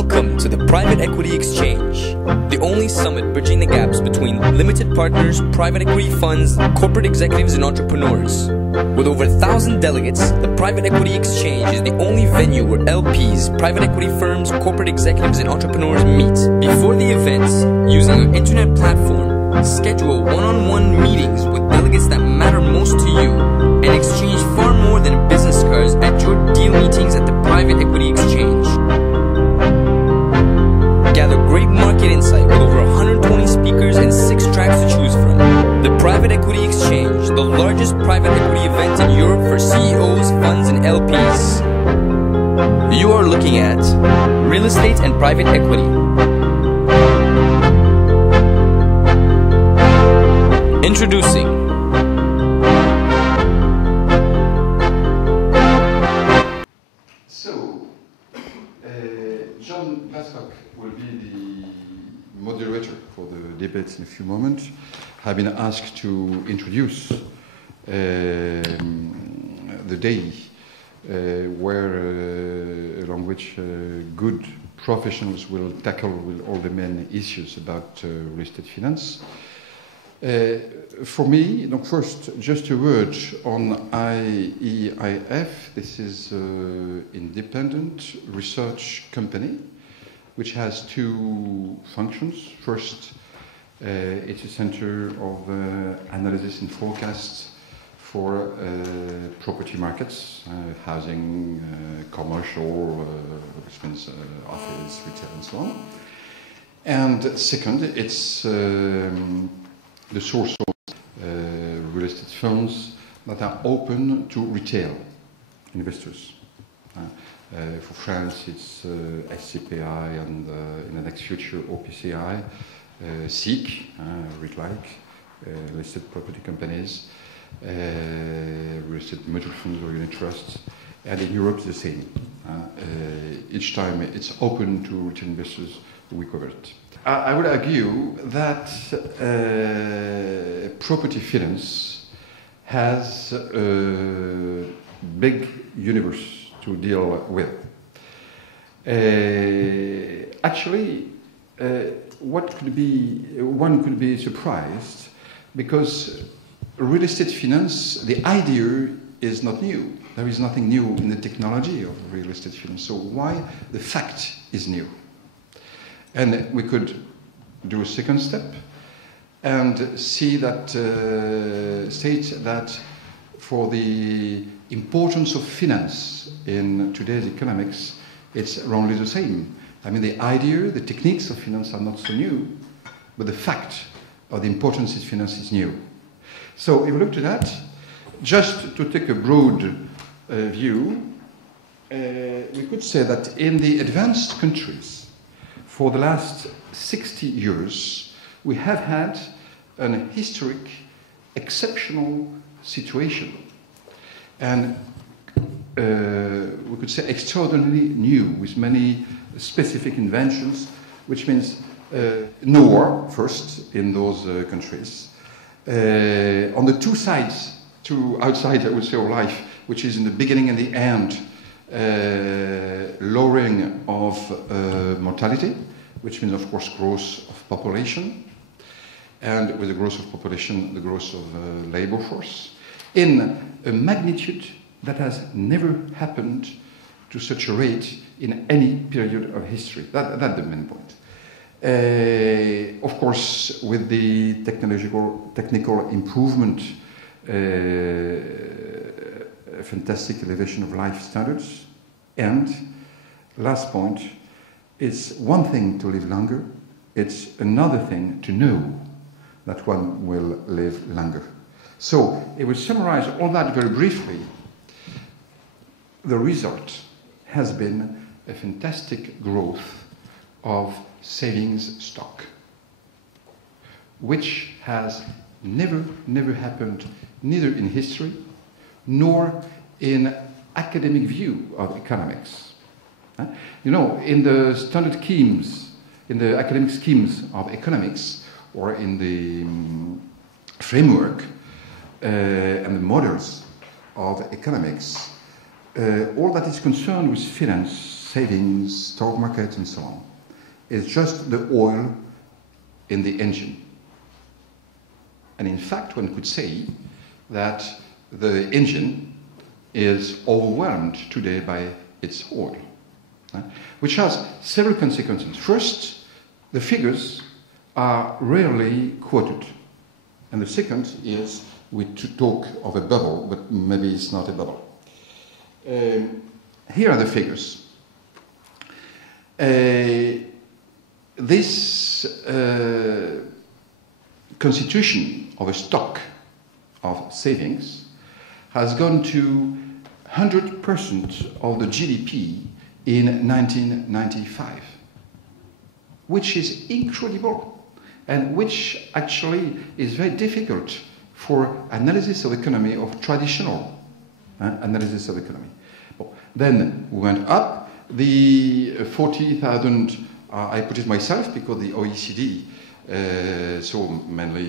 Welcome to the Private Equity Exchange, the only summit bridging the gaps between limited partners, private equity funds, corporate executives, and entrepreneurs. With over 1,000 delegates, the Private Equity Exchange is the only venue where LPs, private equity firms, corporate executives, and entrepreneurs meet. Before the events, using our internet platform, schedule one-on-one meetings with delegates that matter most to you, and exchange far more than business cards at your deal meetings at the Private Equity Exchange. Gather great market insight with over 120 speakers and 6 tracks to choose from. The Private Equity Exchange, the largest private equity event in Europe for CEOs, funds, and LPs. You are looking at real estate and private equity. Introducing John Glasscock will be the moderator for the debates in a few moments. I've been asked to introduce the day along which good professionals will tackle with all the main issues about real estate finance. For me, first, just a word on IEIF. This is an independent research company which has 2 functions. First, it's a center of analysis and forecasts for property markets, housing, commercial, which means office, retail, and so on. And second, it's the source of real estate funds that are open to retail investors. For France, it's SCPI, and in the next future, OPCI, SIC, listed property companies, real estate mutual funds or unit trusts, and in Europe, the same. Each time it's open to retail investors, we cover it. I would argue that property finance has a big universe to deal with. Actually, one could be surprised because real estate finance, the idea is not new. There is nothing new in the technology of real estate finance. So why the fact is new? And we could do a second step and see that, state that for the importance of finance in today's economics, it's roughly the same. I mean, the idea, the techniques of finance are not so new, but the fact of the importance of finance is new. So if we look to that, just to take a broad view, we could say that in the advanced countries, for the last 60 years, we have had an historic, exceptional situation. And we could say extraordinarily new, with many specific inventions, which means no war, first, in those countries. On the 2 sides, outside, I would say, of life, which is in the beginning and the end, lowering of mortality, which means, of course, growth of population, and with the growth of population, the growth of labor force, in a magnitude that has never happened to such a rate in any period of history. That's the main point. Of course, with the technical improvement, a fantastic elevation of life standards, and last point, it's one thing to live longer, it's another thing to know that one will live longer. So, if we summarize all that very briefly, the result has been a fantastic growth of savings stock, which has never happened, neither in history nor in academic view of economics. You know, in the standard schemes, in the academic schemes of economics, or in the framework and the models of economics, all that is concerned with finance savings, stock market, and so on. It's just the oil in the engine. And in fact, one could say that the engine is overwhelmed today by its oil, which has several consequences. First, the figures are rarely quoted. And the second is we talk of a bubble, but maybe it's not a bubble. Here are the figures. This constitution of a stock of savings has gone to 100% of the GDP in 1995, which is incredible and which actually is very difficult for analysis of economy, of traditional analysis of economy. Well, then we went up. The 40,000, I put it myself because the OECD, so mainly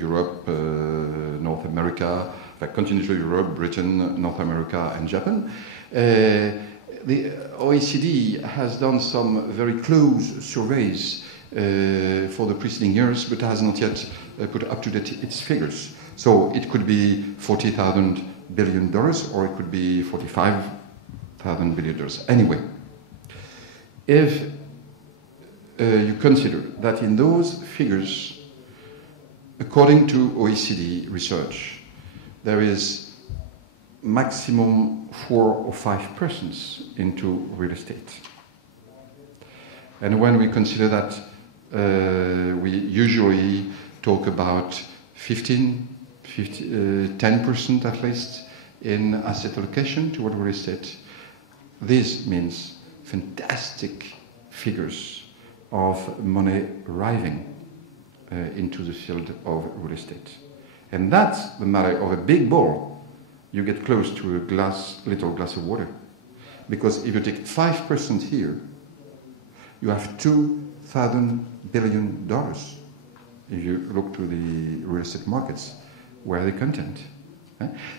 Europe, North America, continental Europe, Britain, North America, and Japan. The OECD has done some very close surveys for the preceding years, but has not yet put up to date its figures. So it could be $40,000 billion, or it could be $45,000 billion. Anyway, if you consider that in those figures, according to OECD research, there is maximum 4 or 5% into real estate. And when we consider that we usually talk about 10% at least in asset allocation toward real estate, this means fantastic figures of money arriving into the field of real estate. And that's the matter of a big bowl. You get close to a little glass of water. Because if you take 5% here, you have $2,000 billion. If you look to the real estate markets, where are the content?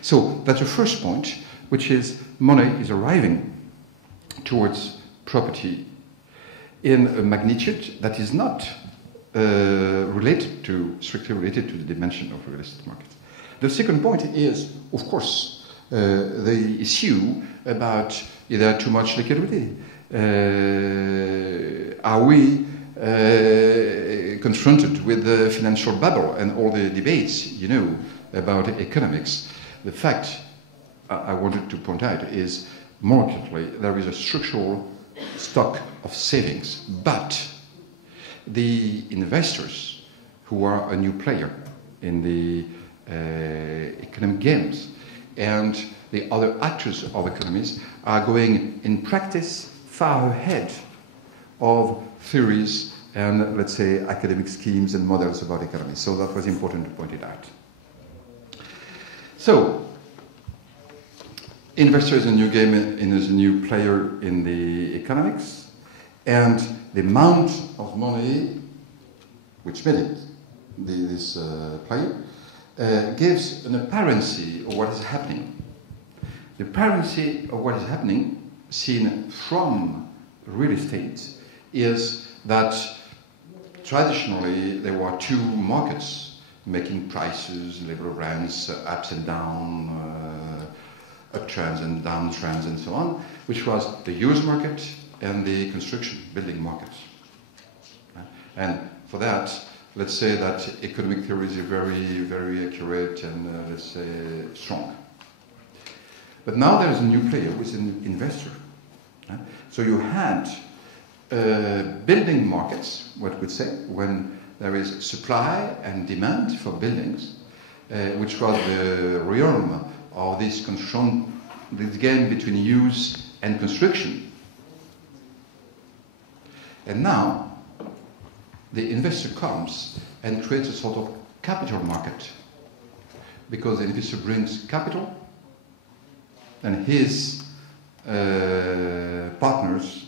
So that's the first point, which is money is arriving towards property in a magnitude that is not strictly related to the dimension of the real estate market. The second point is, of course, the issue about either too much liquidity. Are we confronted with the financial bubble and all the debates, about economics? The fact I wanted to point out is, markedly, there is a structural stock of savings, but the investors who are a new player in the economic games and the other actors of economies are going in practice far ahead of theories and, let's say, academic schemes and models about economy. So that was important to point it out. So, investor is a new game and is a new player in the economics, and the amount of money which made it, this player, gives an apparency of what is happening. The apparency of what is happening, seen from real estate, is that traditionally there were two markets making prices, level of rents, ups and downs, uptrends and downtrends and so on, which was the use market and the construction, building market. And for that, let's say that economic theories are very, very accurate and, let's say, strong. But now there is a new player who is an investor. So you had building markets, what we'd say, when there is supply and demand for buildings, which was the realm of this game between use and construction. And now, the investor comes and creates a sort of capital market, because the investor brings capital, and his partners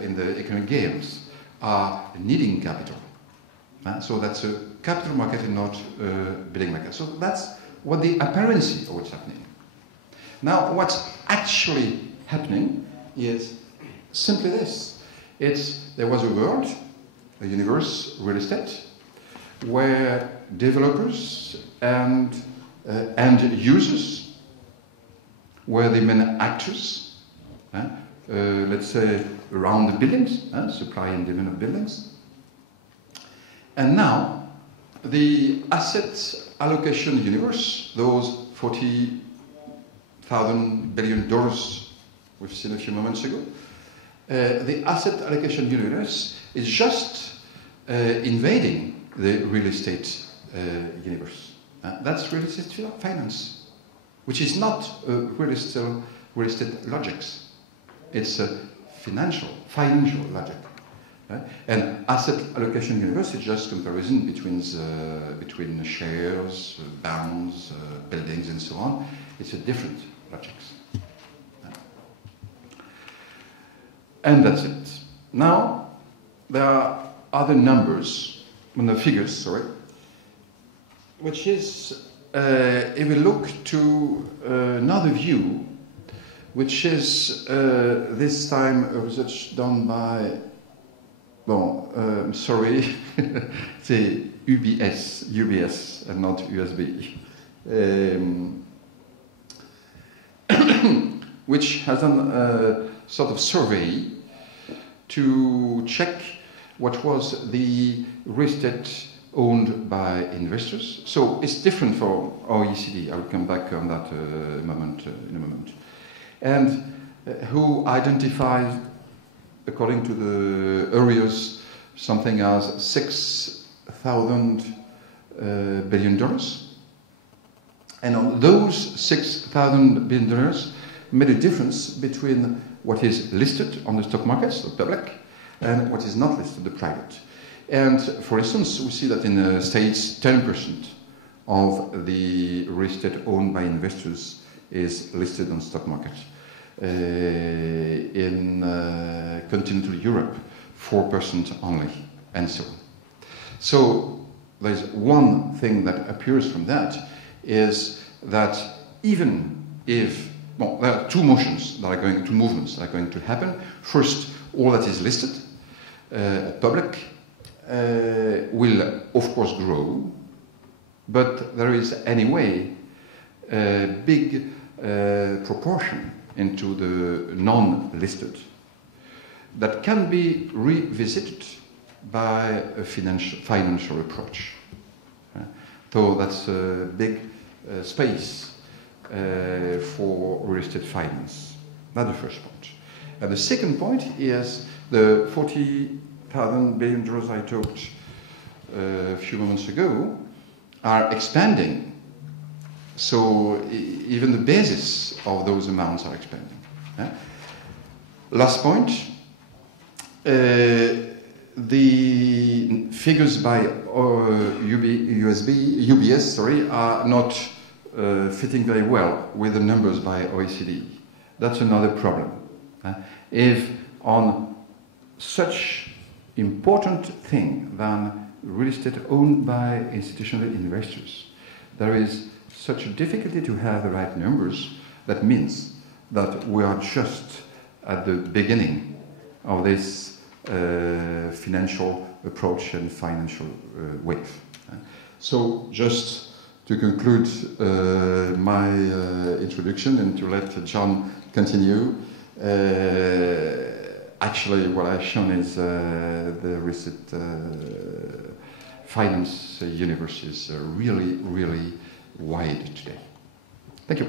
in the economic games are needing capital. So that's a capital market and not a building market. So that's what the apparency of what's happening. Now, what's actually happening is simply this. There was a world, a universe, real estate, where developers and end users were the main actors, let's say around the buildings, supply and demand of buildings. And now the asset allocation universe, those $40,000 billion we've seen a few moments ago, the asset allocation universe is just invading the real estate universe. That's real estate finance, which is not real estate logics. It's a financial logic. And asset allocation universe is just comparison between shares, bonds, buildings, and so on. It's a different logics. And that's it. Now, there are other numbers, figures, sorry, which is, if we look to another view, which is this time a research done by, sorry, c'est UBS, and not USB, which has done a sort of survey to check what was the real estate owned by investors. So it's different for OECD. I will come back on that in a moment. And who identifies, according to the areas, something as $6,000 billion. And on those $6,000 billion made a difference between what is listed on the stock markets, the public, and what is not listed, the private. And for instance, we see that in the States, 10% of the real estate owned by investors is listed on stock market. In continental Europe, 4% only, and so on. So there's one thing that appears from that is that even if, there are two movements that are going to happen. First, all that is listed, public, will of course grow, but there is anyway a big proportion into the non-listed that can be revisited by a financial approach. So that's a big space for real estate finance. That's the first point. And the second point is the $40,000 billion I talked a few moments ago are expanding. So even the basis of those amounts are expanding. Last point, the figures by UBS are not fitting very well with the numbers by OECD. That's another problem. If on such important thing than real estate owned by institutional investors, there is such a difficulty to have the right numbers, that means that we are just at the beginning of this financial approach and financial wave. So just to conclude my introduction and to let John continue, actually what I've shown is the real estate finance universe is really, really wide today. Thank you.